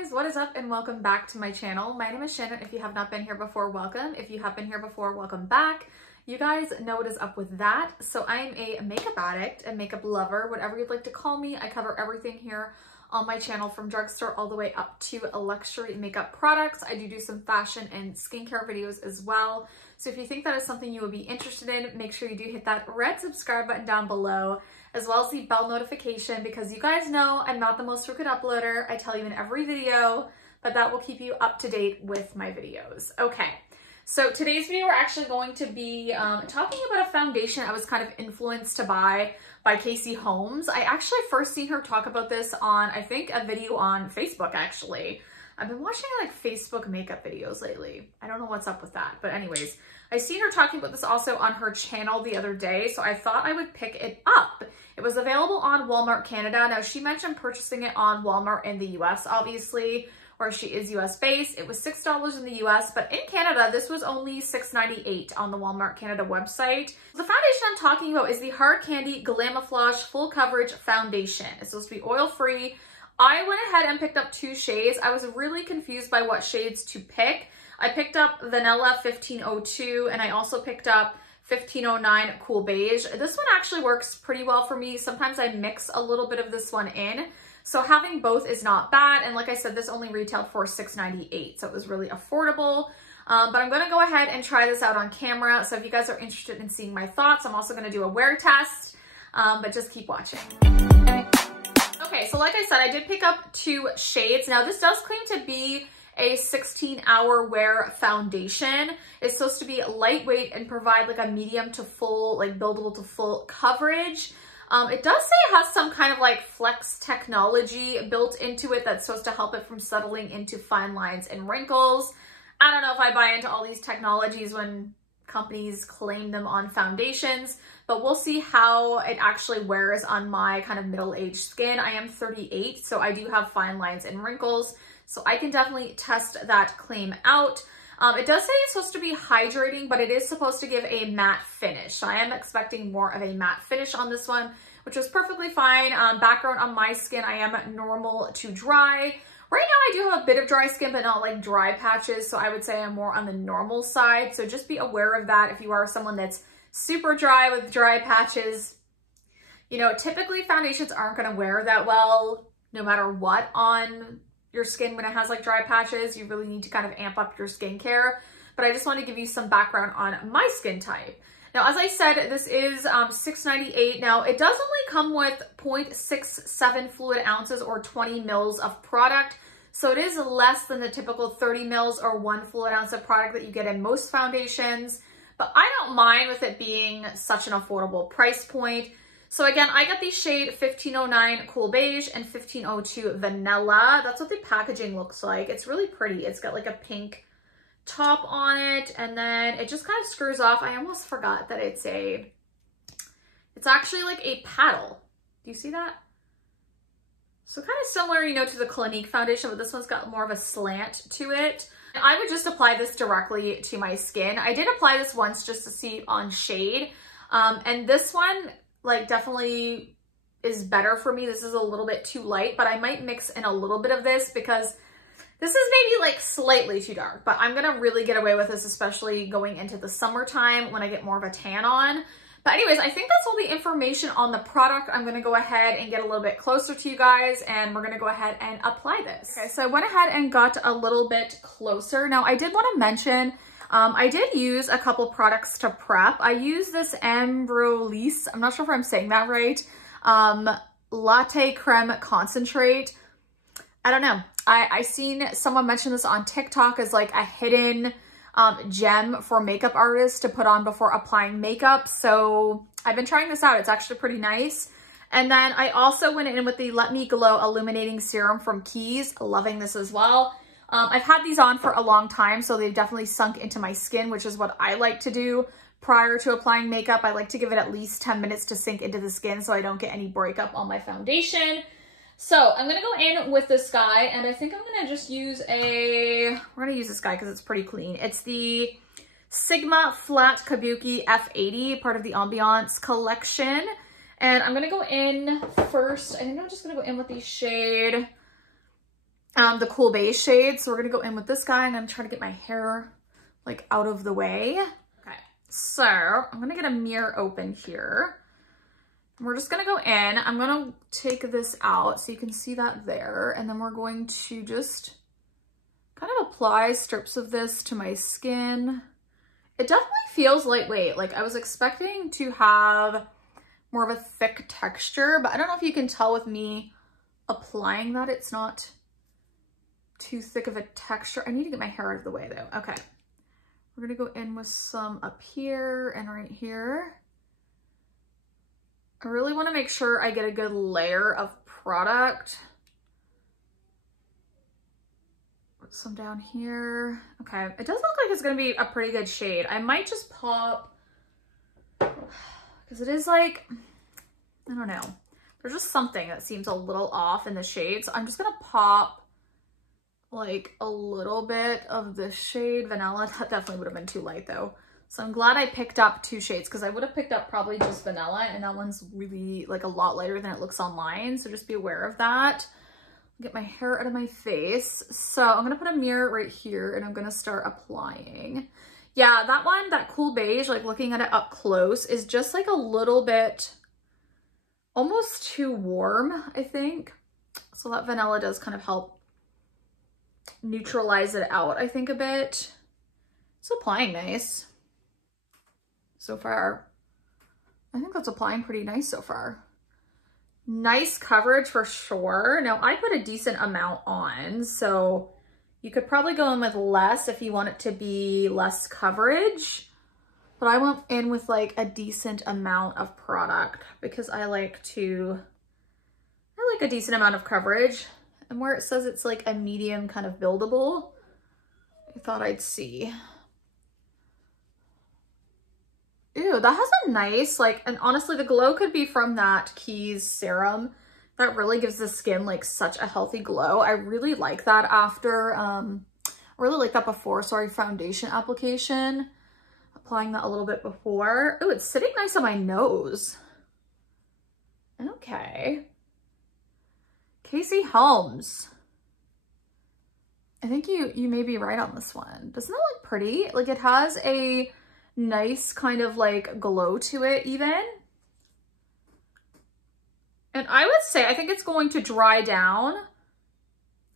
guys, what is up and welcome back to my channel. My name is Shannon. If you have not been here before, welcome. If you have been here before, welcome back. You guys know what is up with that. So I am a makeup addict, a makeup lover, whatever you'd like to call me. I cover everything here on my channel from drugstore all the way up to luxury makeup products. I do some fashion and skincare videos as well. So if you think that is something you would be interested in, make sure you do hit that red subscribe button down below, as well as the bell notification, because you guys know I'm not the most frequent uploader. I tell you in every video, but that will keep you up to date with my videos. Okay, so today's video we're actually going to be talking about a foundation I was kind of influenced to buy by Casey Holmes. I actually first seen her talk about this on, I think, a video on Facebook actually. I've been watching like Facebook makeup videos lately. I don't know what's up with that, but anyways, I seen her talking about this also on her channel the other day, so I thought I would pick it up. It was available on Walmart Canada. Now she mentioned purchasing it on Walmart in the US, obviously, where she is US based. It was $6 in the US, but in Canada, this was only $6.98 on the Walmart Canada website. The foundation I'm talking about is the Hard Candy Glamoflauge Full Coverage Foundation. It's supposed to be oil-free. I went ahead and picked up two shades. I was really confused by what shades to pick. I picked up Vanilla 1502 and I also picked up 1509 Cool Beige. This one actually works pretty well for me. Sometimes I mix a little bit of this one in. So having both is not bad. And like I said, this only retailed for $6.98. So it was really affordable. But I'm going to go ahead and try this out on camera. So if you guys are interested in seeing my thoughts, I'm also going to do a wear test, but just keep watching. Okay, so like I said, I did pick up two shades. Now this does claim to be a 16-hour wear foundation. It's supposed to be lightweight and provide like a medium to full, like buildable to full coverage. It does say it has some kind of like flex technology built into it that's supposed to help it from settling into fine lines and wrinkles. I don't know if I buy into all these technologies when companies claim them on foundations, but we'll see how it actually wears on my kind of middle-aged skin. I am 38, so I do have fine lines and wrinkles, so I can definitely test that claim out. It does say it's supposed to be hydrating, but it is supposed to give a matte finish. So I am expecting more of a matte finish on this one, which was perfectly fine. Background on my skin, I am normal to dry. Right now I do have a bit of dry skin, but not like dry patches. So I would say I'm more on the normal side. So just be aware of that if you are someone that's super dry with dry patches. You know, typically foundations aren't going to wear that well no matter what on your skin when it has like dry patches. You really need to kind of amp up your skincare. But I just want to give you some background on my skin type. Now, as I said, this is $6.98. Now, it does only come with 0.67 fluid ounces or 20 mils of product. So it is less than the typical 30 mils or 1 fluid ounce of product that you get in most foundations. But I don't mind with it being such an affordable price point. So again, I got the shade 1509 Cool Beige and 1502 Vanilla. That's what the packaging looks like. It's really pretty. It's got like a pink top on it, and then it just kind of screws off. I almost forgot that it's actually like a paddle. Do you see that? So kind of similar, you know, to the Clinique foundation, but this one's got more of a slant to it. And I would just apply this directly to my skin. I did apply this once just to see on shade. And this one like definitely is better for me. This is a little bit too light, but I might mix in a little bit of this because this is maybe like slightly too dark, but I'm gonna really get away with this, especially going into the summertime when I get more of a tan on. But anyways, I think that's all the information on the product. I'm gonna go ahead and get a little bit closer to you guys, and we're gonna go ahead and apply this. Okay, so I went ahead and got a little bit closer. Now I did wanna mention, I did use a couple products to prep. I used this Ambrolise, I'm not sure if I'm saying that right, Latte Creme Concentrate. I don't know. I seen someone mention this on TikTok as like a hidden gem for makeup artists to put on before applying makeup. So I've been trying this out. It's actually pretty nice. And then I also went in with the Let Me Glow Illuminating Serum from Keys. Loving this as well. I've had these on for a long time, so they've definitely sunk into my skin, which is what I like to do prior to applying makeup. I like to give it at least 10 minutes to sink into the skin so I don't get any breakup on my foundation. So I'm going to go in with this guy, and I think I'm going to just use we're going to use this guy because it's pretty clean. It's the Sigma Flat Kabuki F80, part of the Ambiance collection. And I'm going to go in first. I think I'm just going to go in with the shade the Cool Beige shade. So we're gonna go in with this guy. I'm gonna try to get my hair like out of the way. Okay, so I'm gonna get a mirror open here. We're just gonna go in. I'm gonna take this out so you can see that there. And then we're going to just kind of apply strips of this to my skin. It definitely feels lightweight. Like I was expecting to have more of a thick texture, but I don't know if you can tell with me applying that it's not too thick of a texture. I need to get my hair out of the way though. Okay. We're gonna go in with some up here and right here. I really wanna make sure I get a good layer of product. Put some down here. Okay, it does look like it's gonna be a pretty good shade. I might just pop, because it is like, I don't know. There's just something that seems a little off in the shade. So I'm just gonna pop like a little bit of this shade, Vanilla. That definitely would have been too light though. So I'm glad I picked up two shades, because I would have picked up probably just Vanilla, and that one's really like a lot lighter than it looks online. So just be aware of that. Get my hair out of my face. So I'm gonna put a mirror right here and I'm gonna start applying. Yeah, that one, that Cool Beige, like looking at it up close, is just like a little bit, almost too warm, I think. So that Vanilla does kind of help neutralize it out, I think, a bit. It's applying nice so far. I think that's applying pretty nice so far. Nice coverage for sure. Now I put a decent amount on, so you could probably go in with less if you want it to be less coverage, but I went in with like a decent amount of product because I like a decent amount of coverage. And where it says it's like a medium kind of buildable, I thought I'd see. Ew, that has a nice, like, and honestly, the glow could be from that Keys serum. That really gives the skin like such a healthy glow. I really like that after, I really like that before, sorry, foundation application. Applying that a little bit before. Oh, it's sitting nice on my nose. Okay. Casey Holmes. I think you may be right on this one. Doesn't that look pretty? Like it has a nice kind of like glow to it even. And I would say, I think it's going to dry down,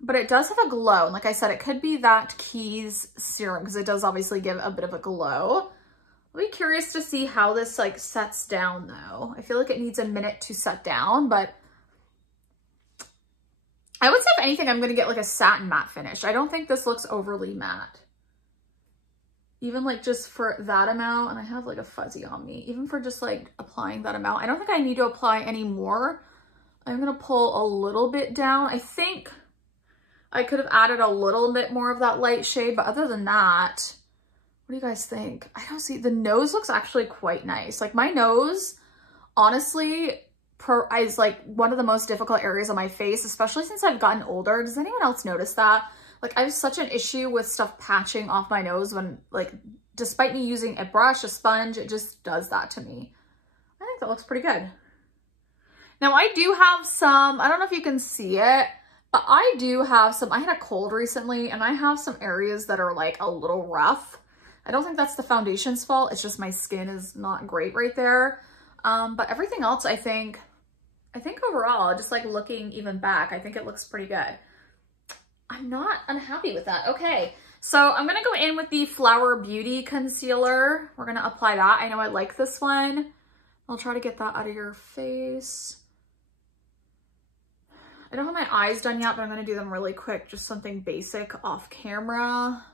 but it does have a glow. And like I said, it could be that Keys serum because it does obviously give a bit of a glow. I'll be curious to see how this like sets down though. I feel like it needs a minute to set down, but I would say if anything, I'm going to get like a satin matte finish. I don't think this looks overly matte. Even like just for that amount, and I have like a fuzzy on me, even for just like applying that amount, I don't think I need to apply any more. I'm gonna pull a little bit down. I think I could have added a little bit more of that light shade, but other than that, what do you guys think? I don't see, the nose looks actually quite nice. Like my nose, honestly, is like one of the most difficult areas of my face, especially since I've gotten older. Does anyone else notice that? Like I have such an issue with stuff patching off my nose when like, despite me using a brush, a sponge, it just does that to me. I think that looks pretty good. Now I do have some, I don't know if you can see it, but I do have some, I had a cold recently and I have some areas that are like a little rough. I don't think that's the foundation's fault. It's just my skin is not great right there. But everything else, I think overall, just like looking even back, I think it looks pretty good. I'm not unhappy with that. Okay, so I'm gonna go in with the Flower Beauty concealer. We're gonna apply that. I know I like this one. I'll try to get that out of your face. I don't have my eyes done yet, but I'm gonna do them really quick, just something basic off camera.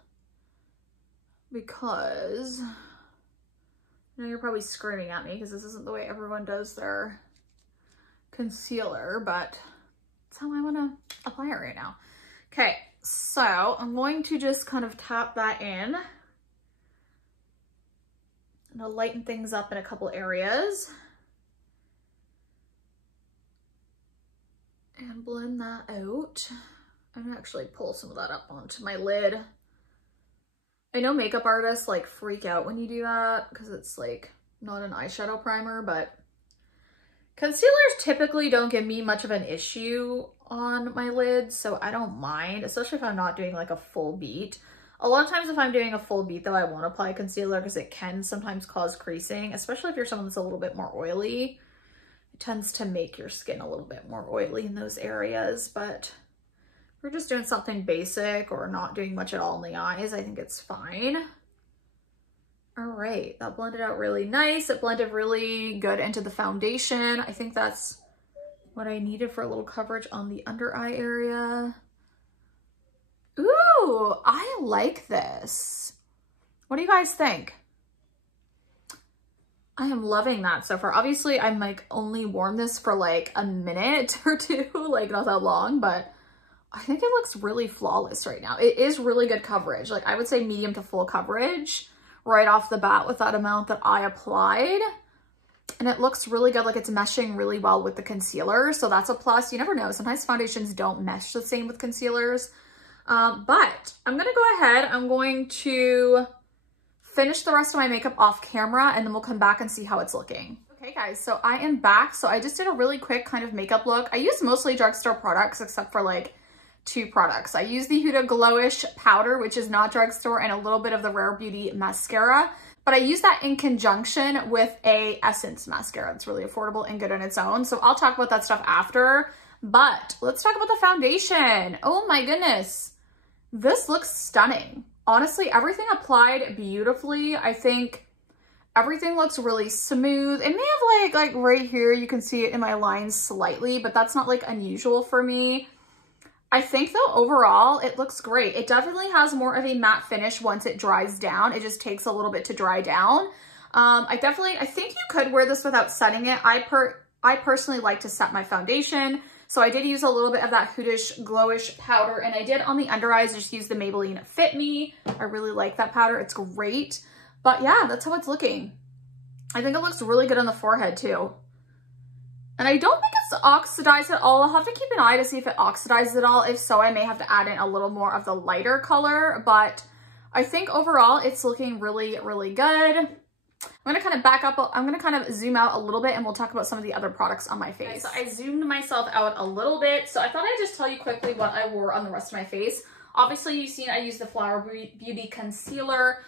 Because I know you're probably screaming at me because this isn't the way everyone does their concealer, but that's how I wanna apply it right now. Okay, so I'm going to just kind of tap that in. And I'll lighten things up in a couple areas. And blend that out. I'm gonna actually pull some of that up onto my lid. I know makeup artists like freak out when you do that because it's like not an eyeshadow primer, but Concealers typically don't give me much of an issue on my lids, so I don't mind, especially if I'm not doing like a full beat. A lot of times if I'm doing a full beat though, I won't apply concealer because it can sometimes cause creasing, especially if you're someone that's a little bit more oily. It tends to make your skin a little bit more oily in those areas, but if we're just doing something basic or not doing much at all in the eyes, I think it's fine. All right, that blended out really nice. It blended really good into the foundation. I think that's what I needed for a little coverage on the under eye area. Ooh, I like this. What do you guys think? I am loving that so far. Obviously, I'm like only worn this for like a minute or two, like not that long, but I think it looks really flawless right now. It is really good coverage. Like I would say medium to full coverage right off the bat with that amount that I applied. And it looks really good, like it's meshing really well with the concealer. So that's a plus. You never know. Sometimes foundations don't mesh the same with concealers. But I'm gonna go ahead. I'm going to finish the rest of my makeup off camera and then we'll come back and see how it's looking. Okay guys, so I am back. So I just did a really quick kind of makeup look. I use mostly drugstore products except for like 2 products. I use the Huda Glowish powder, which is not drugstore, and a little bit of the Rare Beauty mascara, but I use that in conjunction with a Essence mascara. It's really affordable and good on its own. So I'll talk about that stuff after, but let's talk about the foundation. Oh my goodness. This looks stunning. Honestly, everything applied beautifully. I think everything looks really smooth. It may have like right here, you can see it in my lines slightly, but that's not like unusual for me. I think though, overall, it looks great. It definitely has more of a matte finish once it dries down. It just takes a little bit to dry down. I think you could wear this without setting it. I personally like to set my foundation. So I did use a little bit of that Huda Glowish powder, and I did on the under eyes just use the Maybelline Fit Me. I really like that powder. It's great. But yeah, that's how it's looking. I think it looks really good on the forehead too. And I don't think it's oxidized at all. I'll have to keep an eye to see if it oxidizes at all. If so, I may have to add in a little more of the lighter color, but I think overall it's looking really, really good. I'm gonna kind of back up, I'm gonna kind of zoom out a little bit and we'll talk about some of the other products on my face. So I zoomed myself out a little bit, so I thought I'd just tell you quickly what I wore on the rest of my face. Obviously, you've seen I used the Flower Beauty Concealer.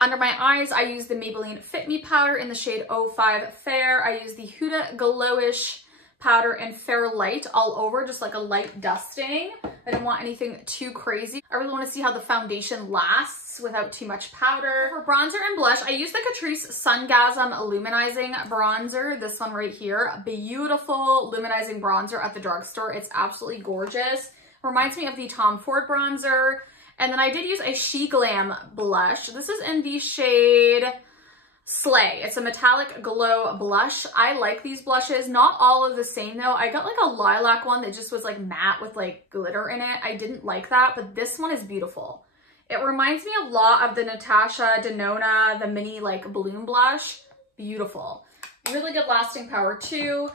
Under my eyes, I use the Maybelline Fit Me powder in the shade 05 Fair. I use the Huda Glowish powder in Fair Light all over, just like a light dusting. I don't want anything too crazy. I really want to see how the foundation lasts without too much powder. For bronzer and blush, I use the Catrice Sungasm Luminizing Bronzer. This one right here. Beautiful luminizing bronzer at the drugstore. It's absolutely gorgeous. Reminds me of the Tom Ford bronzer. And then I did use a She Glam blush. This is in the shade Slay. It's a metallic glow blush. I like these blushes. Not all of the same though. I got like a lilac one that just was like matte with like glitter in it. I didn't like that, but this one is beautiful. It reminds me a lot of the Natasha Denona, the mini like bloom blush. Beautiful. Really good lasting power too.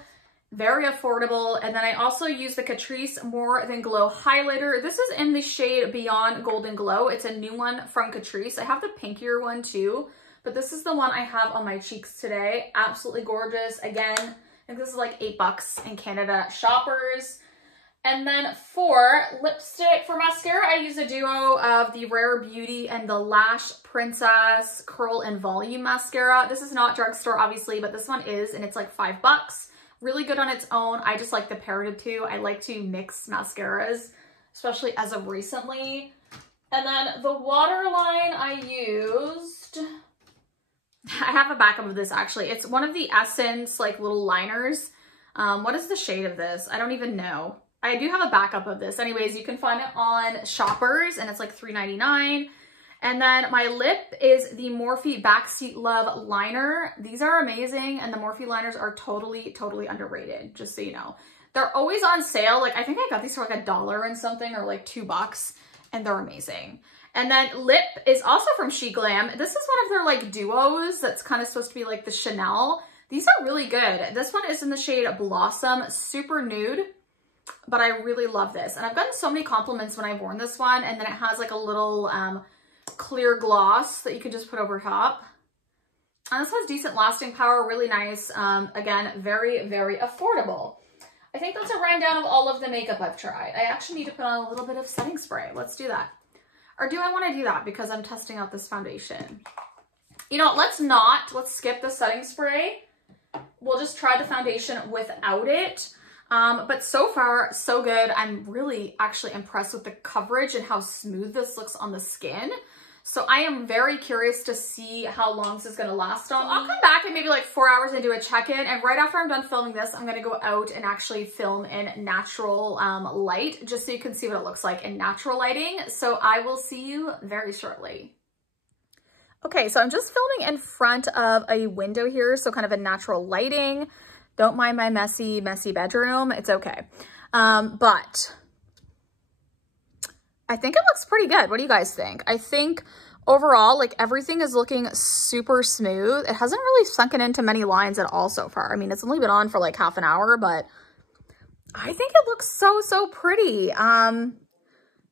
Very affordable. And then I also use the Catrice More Than Glow highlighter. This is in the shade Beyond Golden Glow. It's a new one from Catrice. I have the pinkier one too, but this is the one I have on my cheeks today. Absolutely gorgeous. Again, I think this is like $8 in Canada shoppers. And then for lipstick, for mascara, I use a duo of the Rare Beauty and the Lash Princess Curl and Volume Mascara. This is not drugstore obviously, but this one is, and it's like $5. Really good on its own. I just like to pair the two. I like to mix mascaras, especially as of recently. And then the waterline I used, I have a backup of this actually. It's one of the Essence like little liners. What is the shade of this? I don't even know. I do have a backup of this. Anyways, you can find it on Shoppers and it's like $3.99. And then my lip is the Morphe Backseat Love liner. These are amazing, and the Morphe liners are totally, totally underrated, just so you know. They're always on sale. Like, I think I got these for like $1 and something, or like $2, and they're amazing. And then lip is also from She Glam. This is one of their like duos that's kind of supposed to be like the Chanel. These are really good. This one is in the shade Blossom, super nude, but I really love this. And I've gotten so many compliments when I've worn this one, and then it has like a little, clear gloss that you can just put over top. And this has decent lasting power, really nice. Again, very, very affordable. I think that's a rundown of all of the makeup I've tried. I actually need to put on a little bit of setting spray. Let's do that. Or do I want to do that because I'm testing out this foundation? You know, let's skip the setting spray. We'll just try the foundation without it. But so far, so good. I'm really actually impressed with the coverage and how smooth this looks on the skin. So I am very curious to see how long this is going to last on. I'll come back in maybe like 4 hours and do a check-in. And right after I'm done filming this, I'm going to go out and actually film in natural light, just so you can see what it looks like in natural lighting. So I will see you very shortly. Okay, so I'm just filming in front of a window here, so kind of a natural lighting. Don't mind my messy bedroom. It's okay. But I think it looks pretty good. What do you guys think? I think overall, like everything is looking super smooth. It hasn't really sunken into many lines at all so far. I mean, it's only been on for like half an hour, but I think it looks so pretty.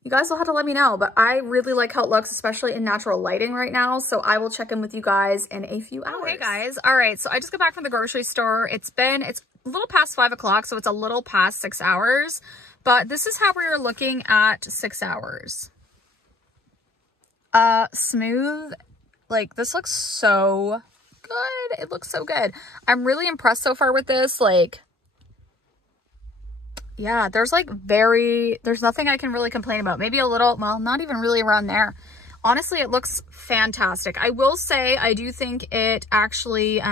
You guys will have to let me know, but I really like how it looks, especially in natural lighting right now. So I will check in with you guys in a few hours. Hey guys. All right. So I just got back from the grocery store. It's a little past 5 o'clock. So it's a little past 6 hours, but this is how we are looking at 6 hours. Smooth. Like this looks so good. It looks so good. I'm really impressed so far with this. Like, yeah, there's nothing I can really complain about. Maybe a little, well, not even really around there. Honestly, it looks fantastic. I will say, I do think it actually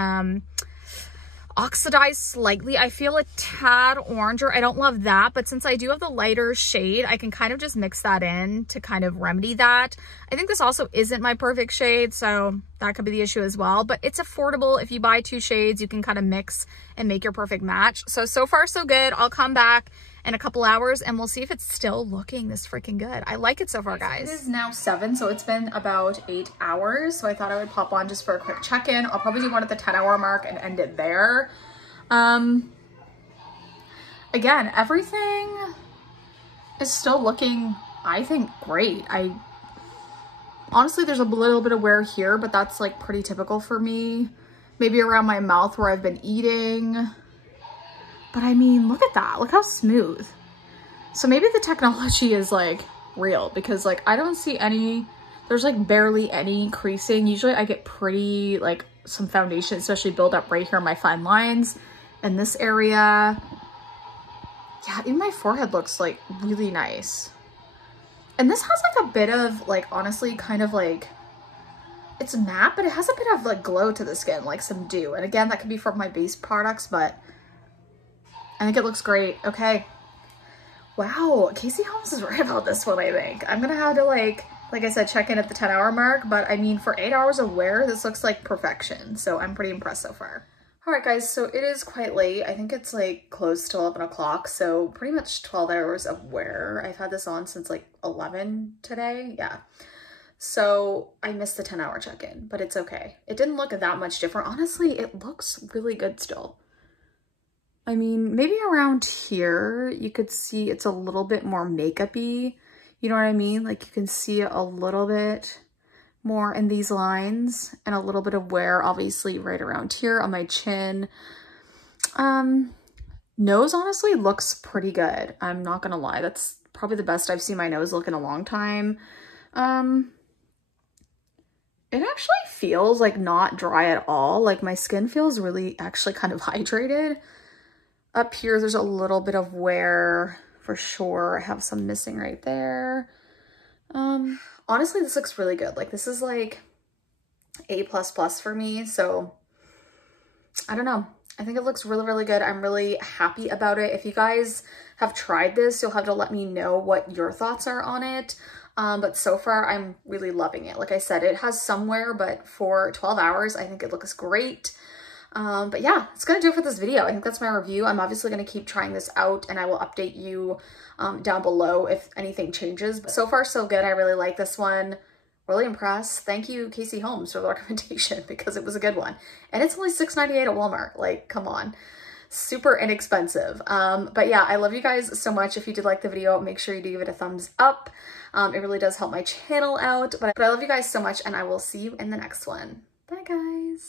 oxidized slightly. I feel a tad oranger. I don't love that, but since I do have the lighter shade, I can kind of just mix that in to kind of remedy that. I think this also isn't my perfect shade, so that could be the issue as well, but it's affordable. If you buy 2 shades, you can kind of mix and make your perfect match. So far so good. I'll come back in a couple hours and we'll see if it's still looking this freaking good. I like it so far, guys. It is now 7, so it's been about 8 hours. So I thought I would pop on just for a quick check-in. I'll probably do one at the 10-hour mark and end it there. Again, everything is still looking, I think, great. Honestly, there's a little bit of wear here, but that's like pretty typical for me. Maybe around my mouth where I've been eating. But I mean, look at that. Look how smooth. So maybe the technology is like real because like I don't see there's like barely any creasing. Usually I get pretty like some foundation, especially build up right here in my fine lines in this area. Yeah, even my forehead looks like really nice. And this has like a bit of like, honestly, kind of like, it's matte, but it has a bit of like glow to the skin, like some dew. And again, that could be from my base products, but I think it looks great. Okay. Wow. Casey Holmes is right about this one, I think. I'm going to have to like I said, check in at the 10-hour mark, but I mean, for 8 hours of wear, this looks like perfection. So I'm pretty impressed so far. All right, guys, so it is quite late. I think it's like close to 11 o'clock. So pretty much 12 hours of wear. I've had this on since like 11 today. Yeah. So I missed the 10-hour check-in, but it's okay. It didn't look that much different. Honestly, it looks really good still. I mean, maybe around here, you could see it's a little bit more makeup-y. You know what I mean? Like you can see it a little bit more in these lines and a little bit of wear, obviously right around here on my chin. Nose honestly looks pretty good. I'm not gonna lie. That's probably the best I've seen my nose look in a long time. It actually feels like not dry at all. Like my skin feels really actually kind of hydrated. Up here, there's a little bit of wear for sure. I have some missing right there. Honestly, this looks really good. Like this is like A++ for me. So I don't know. I think it looks really, really good. I'm really happy about it. If you guys have tried this, you'll have to let me know what your thoughts are on it. But so far, I'm really loving it. Like I said, it has some wear, but for 12 hours, I think it looks great. But yeah, it's going to do it for this video. I think that's my review. I'm obviously going to keep trying this out and I will update you down below if anything changes. But so far, so good. I really like this one. Really impressed. Thank you, Casey Holmes, for the recommendation because it was a good one. And it's only $6.98 at Walmart. Like, come on. Super inexpensive. But yeah, I love you guys so much. If you did like the video, make sure you do give it a thumbs up. It really does help my channel out. But I love you guys so much and I will see you in the next one. Bye, guys.